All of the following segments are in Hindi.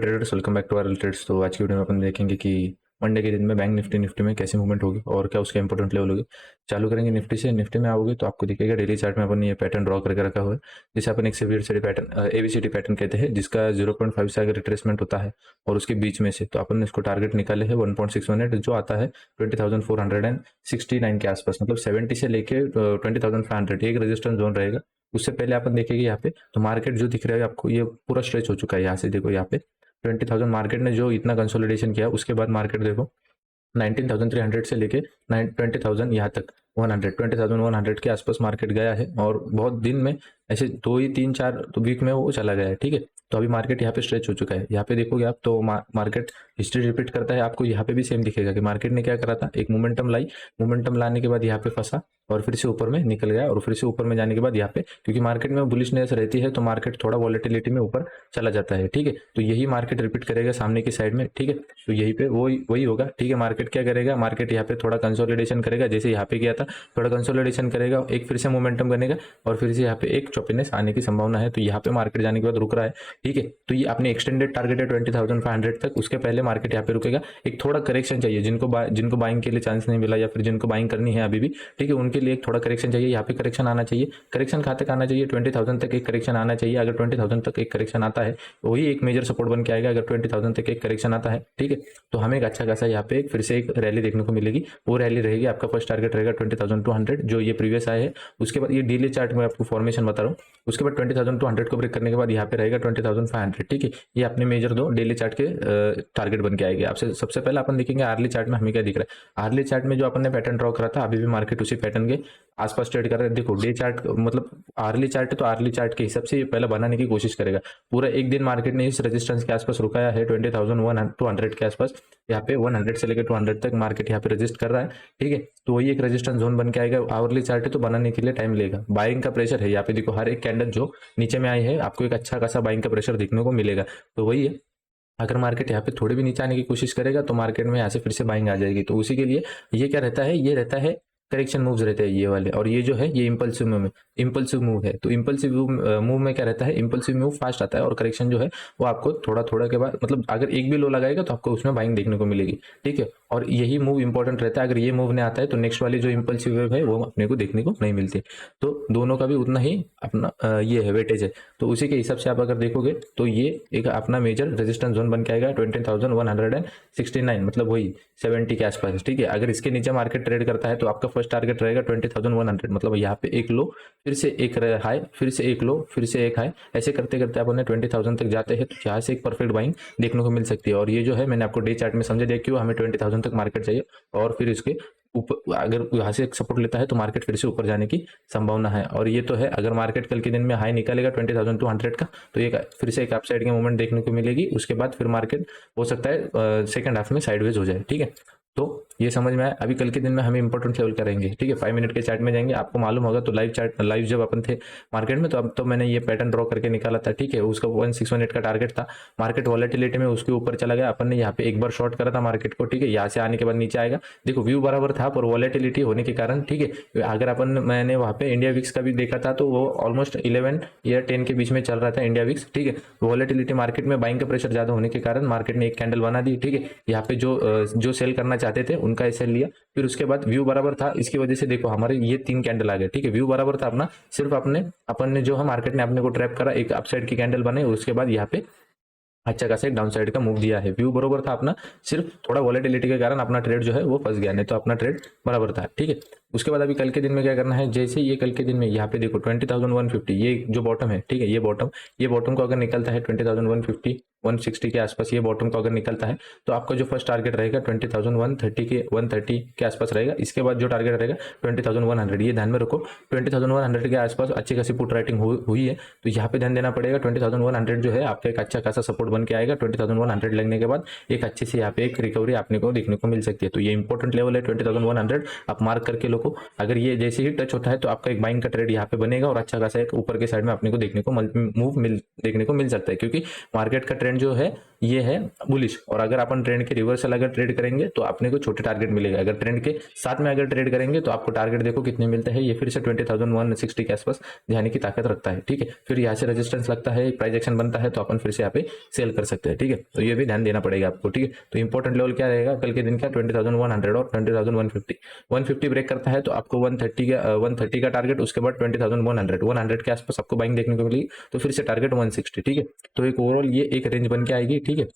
Traders, welcome back to our trades. तो आज की वीडियो में अपन देखेंगे कि मंडे के दिन में बैंक निफ्टी में कैसे मूवमेंट होगी और क्या उसका इंपॉर्टेंट लेवल होगी। चालू करेंगे निफ्टी से। निफ्टी में आओगे तो आपको दिखेगा डेली चार्ट में अपन ने ये पैटर्न ड्रॉ करके रखा हुआ है, जिसे अपन एक सीवीडी पैटर्न एबीसीडी पैटर्न कहते हैं, जिसका 0.5 से अगर रिट्रेसमेंट होता है और उसके बीच में से तो अपन ने इसको टारगेट निकाले है 1.618 जो आता है 20,469 के आसपास, मतलब 70 से लेके 20,500 एक रेजिस्टेंस जोन रहेगा। उससे पहले अपन देखेंगे यहाँ पे तो मार्केट जो दिख रहा है आपको ये पूरा स्ट्रेच हो चुका है। यहाँ से देखो, यहाँ पे 20,000 मार्केट ने जो इतना कंसोलिडेशन किया, उसके बाद मार्केट देखो 19,300 से लेके 20,000 यहाँ तक 20,100 के आसपास मार्केट गया है और बहुत दिन में ऐसे 2 ही 3 4 तो वीक में वो चला गया है। ठीक है, तो अभी मार्केट यहाँ पे स्ट्रेच हो चुका है। यहाँ पे देखोगे आप तो मार्केट हिस्ट्री रिपीट करता है। आपको यहाँ पे भी सेम दिखेगा कि मार्केट ने क्या करा था, एक मोमेंटम लाई, मोमेंटम लाने के बाद यहाँ पे फंसा और फिर से ऊपर में निकल गया और फिर से ऊपर में जाने के बाद यहाँ पे, क्योंकि मार्केट में बुलिशनेस रहती है तो मार्केट थोड़ा वॉलेटिलिटी में ऊपर चला जाता है। ठीक है, तो यही मार्केट रिपीट करेगा सामने की साइड में। ठीक है, तो यही पे वही होगा। ठीक है, मार्केट क्या करेगा, मार्केट यहाँ पे थोड़ा कंसोलिडेशन करेगा, जैसे यहाँ पे किया था, थोड़ा कंसोलिडेशन करेगा, एक फिर से मोमेंटम बनेगा और फिर से यहाँ पे एक चौपिनेस आने की संभावना है। तो यहाँ पे मार्केट जाने के बाद रुक रहा है। ठीक है, तो ये अपने एक्सटेंडेड टारगेट है 20,500 तक, उसके पहले मार्केट यहाँ पे रुकेगा। एक थोड़ा करेक्शन चाहिए, जिनको बाइंग के लिए चांस नहीं मिला या फिर जिनको बाइंग करनी है अभी भी, ठीक है, उनके लिए एक थोड़ा करेक्शन चाहिए। यहाँ पे करेक्शन आना चाहिए। करेक्शन कहाँ तक आना चाहिए, 20,000 तक एक करेक्शन आना चाहिए। अगर 20,000 तक एक करेक्शन आता है वही एक मेजर सपोर्ट बन के आएगा। अगर 20,000 तक एक करेक्शन आता है, ठीक है, तो हमें एक अच्छा खासा यहाँ पे फिर से एक रैली देखने को मिलेगी। वो रैली रहेगी, आपका फर्स्ट टारगेट रहेगा 20,200 जो ये प्रीवियस आए है। उसके बाद ये डेली चार्ट में आपको फॉर्मेशन बता रहा हूँ। उसके बाद 20,200 को ब्रेक करने के बाद यहाँ पे रहेगा 20,500। ठीक है, ये अपने मेजर दो डेली चार्ट के टारगेट बन के आएंगे। आपसे सबसे पहले अपन देखेंगे आर्ली चार्ट में हमें क्या दिख रहा है। आर्ली चार्ट में जो अपन ने पैटर्न ड्रॉ करा था, अभी भी मार्केट उसी पैटर्न के आसपास ट्रेड कर रहा है। देखो डे चार्ट मतलब आर्ली चार्ट है तो आर्ली चार्ट के हिसाब से ये पहले बनाने की कोशिश करेगा। पूरा एक दिन मार्केट ने इस रेजिस्टेंस के आसपास रुकाया है 20,200 के आसपास। यहाँ पे 100 से लेकर 200 तक मार्केट यहाँ पे रजिस्ट कर रहा है। ठीक है, तो वही एक रेजिस्टेंस जोन बन के आएगा। आवरली चार्ट है तो बनाने के लिए टाइम लेगा। बाइंग का प्रेशर है यहाँ पे, देखो हर एक कैंडल जो नीचे में आई है आपको एक अच्छा खासा बाइंग का प्रेशर देखने को मिलेगा। तो वही है, अगर मार्केट यहाँ पे थोड़ी भी नीचे आने की कोशिश करेगा तो मार्केट में यहाँ से फिर से बाइंग आ जाएगी। तो उसी के लिए ये क्या रहता है, ये रहता है करेक्शन मूव्स रहते हैं ये वाले, और ये जो है ये इंपल्सिव मूव है। तो इंपल्सिव मूव में क्या रहता है, इंपल्सिव मूव फास्ट आता है और करेक्शन जो है वो आपको थोड़ा थोड़ा के बाद, मतलब अगर एक भी लो लगाएगा तो आपको उसमें बाइंग देखने को मिलेगी। ठीक है, और यही मूव इंपॉर्टेंट रहता है। अगर ये मूव नहीं आता है तो नेक्स्ट वाली जो इंपल्सिव वेव है वो अपने को देखने को नहीं मिलती। तो दोनों का भी उतना ही अपना ये है वेटेज है। तो उसी के हिसाब से आप अगर देखोगे तो ये एक अपना मेजर रेजिस्टेंस जोन बन के आएगा 20,169, मतलब वही 70 के आसपास। ठीक है, अगर इसके नीचे मार्केट ट्रेड करता है तो आपका फर्स्ट टारगेट रहेगा 20,100, मतलब यहाँ पे एक लो, फिर से एक हाई, फिर से एक लो, फिर से एक हाई, ऐसे करते करते अपन 20,000 तक जाते हैं। तो यहाँ से एक परफेक्ट बाइंग देखने को मिल सकती है। और ये जो है मैंने आपको डे चार्ट में समझा दिया क्यों हमें 20,000 तक मार्केट चाहिए, और फिर इसके ऊपर अगर यहाँ से एक सपोर्ट लेता है तो मार्केट फिर से ऊपर जाने की संभावना है। और ये तो है, अगर मार्केट कल के दिन में हाई निकालेगा 20,200 का तो ये फिर से एक अपसाइड की मूवमेंट देखने को मिलेगी। उसके बाद फिर मार्केट हो सकता है सेकंड हाफ में साइडवेज हो जाए। ठीक है, तो ये समझ में आया। अभी कल के दिन में हमें इंपॉर्टेंट लेवल करेंगे। ठीक है, 5 मिनट के चार्ट में जाएंगे। आपको मालूम होगा तो लाइव जब अपन थे मार्केट में तो अब तो मैंने ये पैटर्न ड्रॉ करके निकाला था। ठीक है, उसका 1618 का टारगेट था। मार्केट वॉलेटिलिटी में उसके ऊपर चला गया, अपन ने यहाँ पे एक बार शॉर्ट करा था मार्केट को। ठीक है, यहाँ से आने के बाद नीचे आएगा, देखो व्यू बराबर था पर वॉलेटिलिटी होने के कारण, ठीक है, अगर अपन मैंने वहाँ पे इंडिया विक्स का भी देखा था तो वो ऑलमोस्ट 11 या 10 के बीच में चल रहा था इंडिया विक्स। ठीक है, वॉलेटिलिटी मार्केट में बाइंग का प्रेशर ज्यादा होने के कारण मार्केट ने एक कैंडल बना दी। ठीक है, यहाँ पे जो सेल करना चाहते थे उनका ऐसे लिया, फिर उसके बाद व्यू बराबर था, इसकी वजह से देखो हमारे ये 3 कैंडल आ गए। ठीक है, व्यू बराबर था अपना, सिर्फ अपन ने जो है मार्केट ने अपने को ट्रैप करा, एक अपसाइड की कैंडल बने, उसके बाद यहाँ पे अच्छा खासा एक डाउन साइड का मूव दिया है। व्यू बराबर था अपना, सिर्फ थोड़ा वॉलेटिलिटी के कारण अपना ट्रेड जो है वो फंस गया, नहीं तो अपना ट्रेड बराबर था। ठीक है, उसके बाद अभी कल के दिन में क्या करना है, जैसे ये कल के दिन में यहाँ पे देखो 20,150 ये जो बॉटम है, ठीक है, ये बॉटम को अगर निकलता है 20,150 160 के आसपास, ये बॉटम को अगर निकलता है तो आपका जो फर्स्ट टारगेट रहेगा 20,130 के आसपास रहेगा। इसके बाद जो टारगेट रहेगा 20,100, ये ध्यान में रखो 20,100 के आसपास अच्छी खासी पुट राइटिंग हुई है, तो यहाँ पे ध्यान देना पड़ेगा। 20,100 जो है आपका एक अच्छा खासा सपोर्ट बन के आएगा। 20,100 लगने के बाद एक अच्छी सी यहाँ पे एक रिकवरी आपने को देखने को मिल सकती है। तो ये इंपॉर्टेंट लेवल है 20,100, आप मार्क करके लो। अगर ये जैसे ही टच होता है तो आपका एक बाइंग का ट्रेड यहाँ पे बनेगा और अच्छा खासा एक ऊपर के साइड में अपने को देखने को मूव देखने को मिल सकता है, क्योंकि मार्केट का ट्रेड ट्रेंड जो है ये है बुलिश, और अगर अपन ट्रेंड के रिवर्सल अगर ट्रेड करेंगे तो अपने को छोटे टारगेट मिलेगा। अगर ट्रेंड के साथ में अगर ट्रेड करेंगे तो आपको टारगेट देखो कितने मिलते हैं, ये फिर से 20,160 के आसपास जाने की ताकत रखता है, ठीक है। फिर यहाँ से रेजिस्टेंस लगता है, प्राइस एक्शन बनता है तो अपन फिर से यहाँ पे सेल कर सकते हैं, ठीक है। तो ये भी ध्यान देना पड़ेगा आपको, ठीक है। तो इंपॉर्टेंट लेवल क्या रहेगा कल के दिन का 20,100 और 20,150। 150 ब्रेक करता है तो आपको 130 का टारगेट, उसके बाद 20,100 100 के आसपास आपको बाइंग देखने को मिलेगी, तो फिर से टारगेट 160, ठीक है। तो एक ओवरऑल ये एक रेंज बन के आएगी, ठीक है।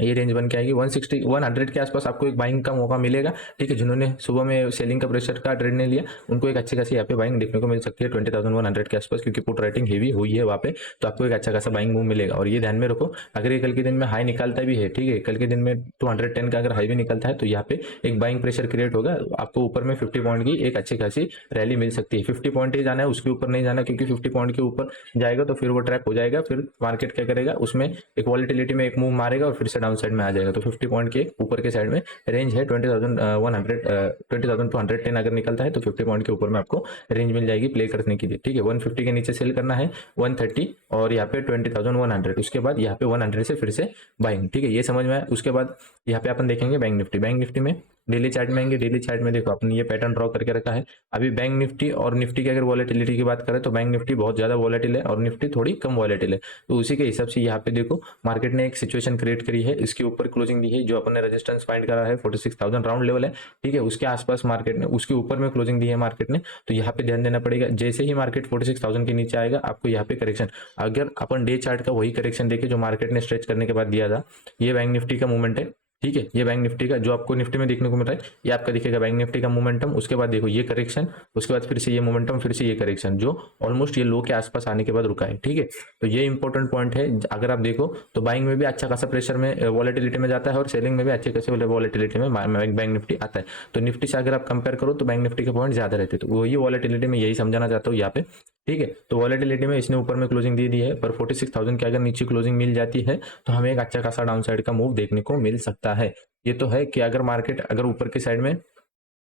ये रेंज बन के आएगी 160 100 के आसपास आपको एक बाइंग का मौका मिलेगा, ठीक है। जिन्होंने सुबह में सेलिंग का प्रेशर का ट्रेड नहीं लिया उनको एक अच्छी खासी यहाँ पे बाइंग देखने को मिल सकती है 20,100 के आसपास, क्योंकि पुट राइटिंग हेवी हुई है वहाँ पे, तो आपको एक अच्छा खासा बाइंग मूव मिलेगा। और ये ध्यान में रखो, अगर ये कल के दिन में हाई निकालता भी है, ठीक है, कल के दिन में 210 का अगर हाई भी निकलता है तो यहाँ पे एक बाइंग प्रेशर क्रिएट होगा, आपको ऊपर में 50 पॉइंट की एक अच्छी खासी रैली मिल सकती है। 50 पॉइंट ही जाना है, उसके ऊपर नहीं जाना, क्योंकि 50 पॉइंट के ऊपर जाएगा तो फिर वो ट्रैप हो जाएगा, फिर मार्केट क्या करेगा उसमें एक वॉलिटिलिटी में एक मूव मारेगा और फिर से डाउन साइड में आ जाएगा। तो 50 पॉइंट के ऊपर के साइड में रेंज है 20,210 अगर निकलता है तो 50 पॉइंट के ऊपर में आपको रेंज मिल जाएगी प्ले करने के लिए, ठीक है। 150 के नीचे सेल करना है 130 और यहाँ पे 20,100, उसके बाद यहाँ पे 100 से फिर से बाइंग, ठीक है। ये समझ में आया। उसके बाद यहाँ पे अपन देखेंगे बैंक निफ्टी में डेली चार्ट में आएंगे। डेली चार्ट में देखो अपने ये पैटर्न ड्रॉ करके रखा है। अभी बैंक निफ्टी और निफ्टी की अगर वॉलेटिलिटी की बात करें तो बैंक निफ्टी बहुत ज्यादा वॉलेटिल है और निफ्टी थोड़ी कम वॉलेटिल है, तो उसी के हिसाब से यहाँ पे देखो मार्केट ने एक सिचुएशन क्रिएट करी है, इसके ऊपर क्लोजिंग दी है, जो अपन ने रेजिस्टेंस फाइंड करा है 46,000 राउंड लेवल है, ठीक है। उसके आसपास मार्केट ने उसके ऊपर में क्लोजिंग दी है मार्केट ने, तो यहाँ पे ध्यान देना पड़ेगा। जैसे ही मार्केट 46,000 के नीचे आएगा आपको यहाँ पे करेक्शन, अगर अपन डे चार्ट का वही करेक्शन देखे जो मार्केट ने स्ट्रेच करने के बाद दिया था, ये बैंक निफ्टी का मूवमेंट है, ठीक है। ये बैंक निफ्टी का जो आपको निफ्टी में देखने को मिल रहा है ये आपका दिखेगा बैंक निफ्टी का मोमेंटम। उसके बाद देखो ये करेक्शन, उसके बाद फिर से ये मोमेंटम, फिर से ये करेक्शन जो ऑलमोस्ट ये लो के आसपास आने के बाद रुका है, ठीक है। तो ये इंपॉर्टेंट पॉइंट है। अगर आप देखो तो बाइंग में भी अच्छा खासा प्रेशर में वॉलेटिलिटी में जाता है और सेलिंग में भी अच्छे खासे वॉलेटिलिटी में बैंक निफ्टी आता है। तो निफ्टी से अगर आप कंपेयर करो तो बैंक निफ्टी के पॉइंट ज्यादा रहते हैं, तो वही वॉलेटिलिटी में यही समझाना चाहता हूँ यहाँ पे, ठीक है। तो वॉलेटिलिटी में इसने ऊपर में क्लोजिंग दे दी है, पर 46,000 के अगर नीचे क्लोजिंग मिल जाती है तो हमें एक अच्छा खासा डाउन साइड का मूव देखने को मिल सकता है। ये तो है कि अगर मार्केट अगर ऊपर के साइड में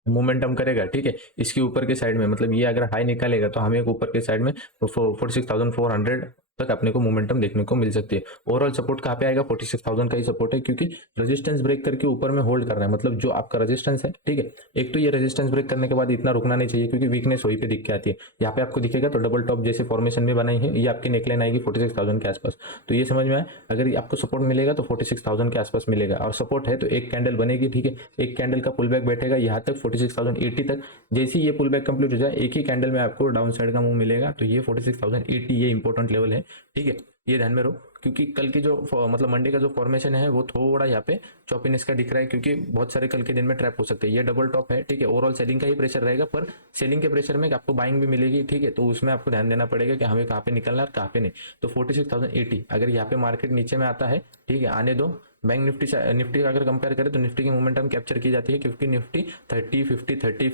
मोमेंटम करेगा, ठीक है, इसके ऊपर के साइड में मतलब ये अगर हाई निकालेगा तो हमें ऊपर के साइड में 46,400 तक अपने को मोमेंटम देखने को मिल सकती है। ओवरऑल सपोर्ट कहाँ पे आएगा 46,000 का ही सपोर्ट है, क्योंकि रेजिस्टेंस ब्रेक करके ऊपर में होल्ड कर रहा है, मतलब जो आपका रेजिस्टेंस है, ठीक है। एक तो ये रेजिस्टेंस ब्रेक करने के बाद इतना रुकना नहीं चाहिए, क्योंकि वीकनेस वहीं पे दिख के आती है। यहाँ पे आपको दिखेगा तो डबल टॉप जैसे फॉर्मेशन में बनाई है, ये आपकी नेकलाइन आएगी 46,000 के आसपास। तो ये समझ में आया, अगर आपको सपोर्ट मिलेगा तो 46,000 के आसपास मिलेगा, और सपोर्ट है तो एक कैंडल बनेगी, ठीक है। एक कैंडल का पुल बैक बैठेगा यहाँ तक 46,080 तक। जैसे ही ये पुल बैक कंप्लीट हो जाए एक ही कैंडल में आपको डाउन साइड का मूव मिलेगा, तो ये 46,080 ये इंपॉर्टेंट लेवल है, ठीक है। ये ध्यान में रहो, क्योंकि कल की जो मतलब मंडे का जो फॉर्मेशन है वो थोड़ा यहाँ पे चॉपीनेस का दिख रहा है, क्योंकि बहुत सारे कल के दिन में ट्रैप हो सकते हैं। ये डबल टॉप है, ठीक है। ओवरऑल सेलिंग का ही प्रेशर रहेगा, पर सेलिंग के प्रेशर में आपको बाइंग भी मिलेगी, ठीक है। तो उसमें आपको ध्यान देना पड़ेगा कि हमें कहाँ पे निकलना है और कहाँ पे नहीं। तो 46,080 अगर यहाँ पे मार्केट नीचे में आता है, ठीक है, आने दो। बैंक निफ्टी से निफ्टी का अगर कंपेयर करें तो निफ्टी की मोमेंटम कैप्चर की जाती है, क्योंकि निफ्टी 30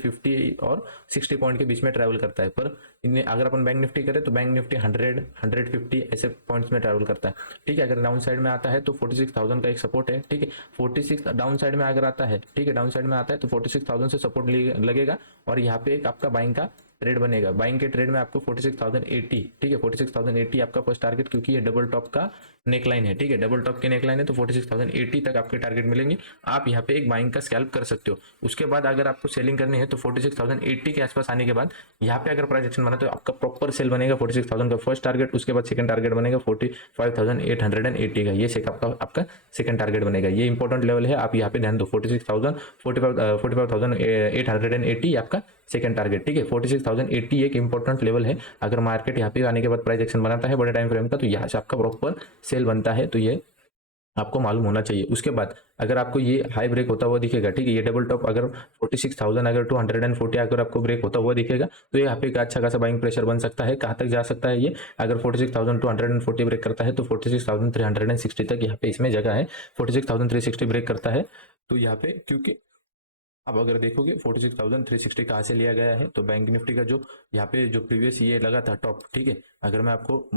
50 और 60 पॉइंट के बीच में ट्रैवल करता है। पर इन्हें अगर अपन बैंक निफ्टी करें तो बैंक निफ्टी 100 150 ऐसे पॉइंट्स में ट्रैवल करता है, ठीक है। अगर डाउन साइड में आता है तो 46,000 का एक सपोर्ट है, ठीक है। 46 डाउन साइड में अगर आता है, ठीक है, डाउन साइड में आता है तो 46,000 से सपोर्ट लगेगा, और यहाँ पे एक आपका बाइंग का ट्रेड बनेगा। बाइंग के ट्रेड में आपको 46,080, ठीक है, 46,080 आपका फर्स्ट टारगेट, क्योंकि ये डबल टॉप का नेकलाइन है, ठीक है। डबल टॉप की नेकलाइन है तो 46,080 तक आपके टारगेट मिलेंगे। आप यहाँ पे एक बाइंग का स्कैल्प कर सकते हो। उसके बाद अगर आपको सेलिंग करनी है तो 46,080 के आसपास आने के बाद यहाँ पे अगर प्राइस एक्शन बना तो आपका प्रॉपर सेल बनेगा 46,000 का फर्स्ट टारगेट। उसके बाद सेकंड टारगेट बनेगा 45,880 का, ये आपका सेकंड टारगेट बनेगा। ये इंपॉर्टेंट लेवल है, आप यहाँ पे ध्यान दो। 45,880 आपका सेकंड टारगेट, ठीक है। 46,080 एक इंपॉर्टेंट लेवल है। अगर मार्केट यहाँ पे आने के बाद प्राइस एक्शन बनाता है बड़े टाइम फ्रेम का, तो यहाँ से आपका प्रॉपर सेल बनता है, तो ये आपको मालूम होना चाहिए। उसके बाद अगर आपको ये हाई ब्रेक होता हुआ दिखेगा, ठीक है, ये डबल टॉप अगर 46,000 अगर 240 अगर आपको ब्रेक होता हुआ दिखेगा तो यहाँ पे एक अच्छा खासा बाइंग प्रेशर बन सकता है। कहाँ तक जा सकता है ये, अगर 46,240 ब्रेक करता है तो 46,360 तक यहाँ पे इसमें जगह है। 46,360 ब्रेक करता है तो यहाँ पे, क्योंकि अब अगर देखोगे 46,360 कहाँ से लिया गया है, तो बैंक निफ्टी का जो यहाँ पे जो प्रीवियस ये लगा था टॉप, ठीक है, अगर मैं आपको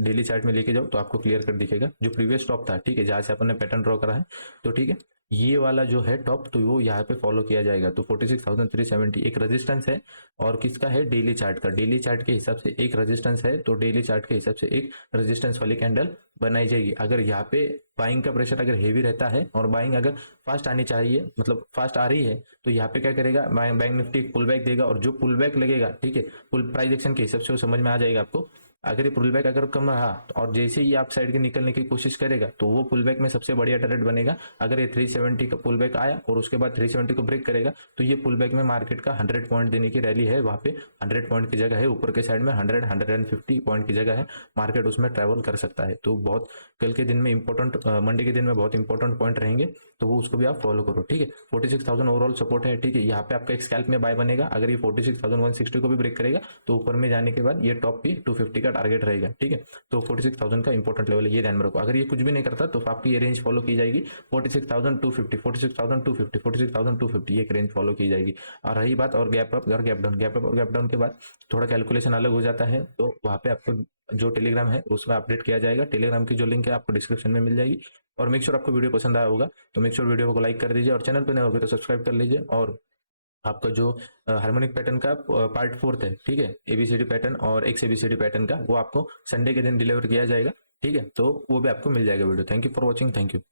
डेली चार्ट में लेके जाऊँ तो आपको क्लियर कर दिखेगा जो प्रीवियस टॉप था, ठीक है, जहाँ से अपन ने पैटर्न ड्रॉ करा है, तो ठीक है। ये वाला जो है टॉप, तो वो यहाँ पे फॉलो किया जाएगा। तो 46,370 एक रेजिस्टेंस है, और किसका है, डेली चार्ट का। डेली चार्ट के हिसाब से एक रेजिस्टेंस है, तो डेली चार्ट के हिसाब से एक रेजिस्टेंस वाली कैंडल बनाई जाएगी। अगर यहाँ पे बाइंग का प्रेशर अगर हेवी रहता है और बाइंग अगर फास्ट आनी चाहिए, मतलब फास्ट आ रही है, तो यहाँ पे क्या करेगा, बैंक निफ्टी पुल बैक देगा, और जो पुल बैक लगेगा, ठीक है, पुल प्राइस एक्शन के हिसाब से वो समझ में आ जाएगा आपको। अगर ये पुल बैक अगर कम रहा, और जैसे ही आप साइड के निकलने की कोशिश करेगा, तो वो पुल बैक में सबसे बढ़िया टारगेट बनेगा। अगर ये 370 का पुल बैक आया और उसके बाद 370 को ब्रेक करेगा, तो ये पुल बैक में मार्केट का 100 पॉइंट देने की रैली है। वहां पे 100 पॉइंट की जगह है, ऊपर के साइड में 150 पॉइंट की जगह है, मार्केट उसमें ट्रेवल कर सकता है। तो बहुत कल के दिन में इंपॉर्टेंट, मंडे के दिन में बहुत इंपॉर्टेंट पॉइंट रहेंगे, तो वो उसको भी आप फॉलो करो, ठीक है। 46,000 ओवरऑल सपोर्ट है, ठीक है। यहाँ पे आपका एक स्कैल्प में बाय बनेगा। अगर ये 46,160 को भी ब्रेक करेगा, तो ऊपर में जाने के बाद ये टॉप पे 250 का टारगेट रहेगा, ठीक है। तो 46,000 का इंपॉर्टेंट लेवल है, ये ध्यान में रखो। अगर ये कुछ भी नहीं करता, तो आपकी ये रेंज फॉलो की जाएगी 46,250, 46,250, 46,250, ये रेंज फॉलो की जाएगी। और रही बात और गैप अप और गैप डाउन, गैप अप और गैप डाउन के बाद थोड़ा कैलकुलेशन अलग हो जाता है, तो वहां पे आपको जो टेलीग्राम है उसमें अपडेट किया जाएगा। टेलीग्राम की जो लिंक है आपको डिस्क्रिप्शन में मिल जाएगी। और मेक श्योर आपको वीडियो पसंद आया होगा, तो मेक श्योर वीडियो को लाइक कर दीजिए, और चैनल पे नए होगा तो सब्सक्राइब कर लीजिए। और आपका जो हार्मोनिक पैटर्न का पार्ट 4 है, ठीक है, एबीसीडी पैटर्न और एक्स एबीसीडी पैटर्न का, वो आपको संडे के दिन डिलीवर किया जाएगा, ठीक है। तो वो भी आपको मिल जाएगा video. Thank you for watching, thank you.